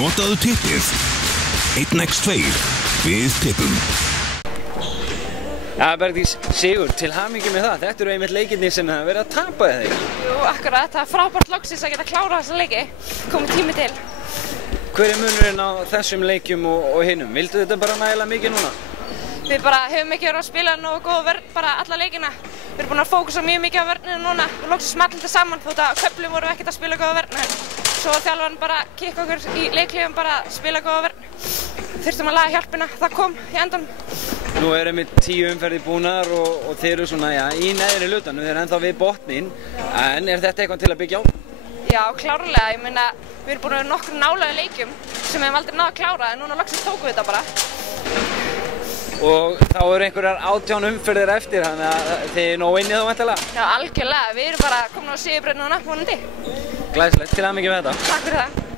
Notaðu tippið 1x2 við tippum. Ja, Bergdís, sigur, til hamingju með það. Þetta eru einmitt leikirnir sem það verið að tapa eða ekki? Jú, akkurat. Það er frábært loksins að geta klárað þessa leiki. Komið tími til. Hver er munurinn á þessum leikjum og hinum? Vildu þetta bara nægilega mikið núna? Við bara hefum ekki verið að spila nógu góða vörn bara alla leikina. Við erum búin að fókusa mjög mikið á vörninu núna. Við loksins small þetta saman þótt að köflum vorum við ekkert að spila góða vörn. Svo þjálfarinn bara kikka okkur í leikliðum bara að spila góða vörn. Þurftum að laga hjálpina, það kom í endan. Nú eru einmitt 10 umferðir búnar og þeir eru svona, já, í neðri hlutanum, þeir eru ennþá við botninn. En er þetta eitthvað til að byggja á? Já, klárlega. Ég meina, við erum búin að vera nokkur nálega leikjum sem við hefum aldrei náð að klára, en núna loksins tókum við þetta bara. Og þá eru einhverjar 18 umferðir eftir, þannig að þið nóg inni þá væntanlega? Já, algjörlega. Við erum bara komin á sigurbraut núna, vonandi. Glæsilegt, til hamingju með þetta. Takk fyrir það.